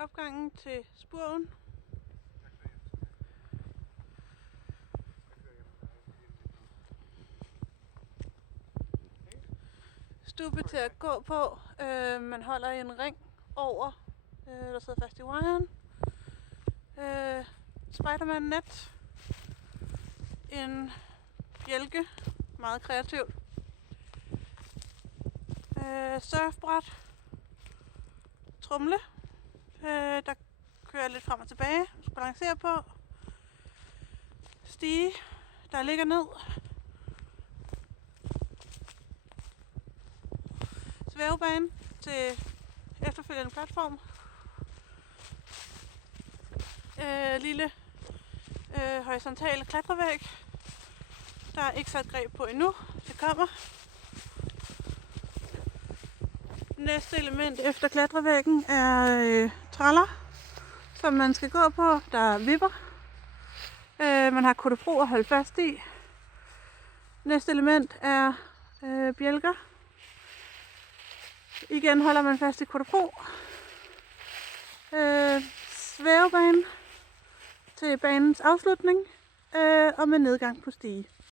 opgangen til Spurven. Stube til at gå på. Man holder i en ring over, der sidder fast i wiren. Spiderman net. En bjælke. Meget kreativt. Surfbræt. Trumle. Der kører lidt frem og tilbage. Du skal balancere på. Stige, der ligger ned. Svævebane til efterfølgende platform. Lille horisontale klatrevæg. Der er ikke sat greb på endnu. Det kommer. Næste element efter klatrevæggen er traller, som man skal gå på. Der er vipper. Man har kodebro at holde fast i. Næste element er bjælker. Igen holder man fast i kodebro. Svævebane til banens afslutning og med nedgang på stige.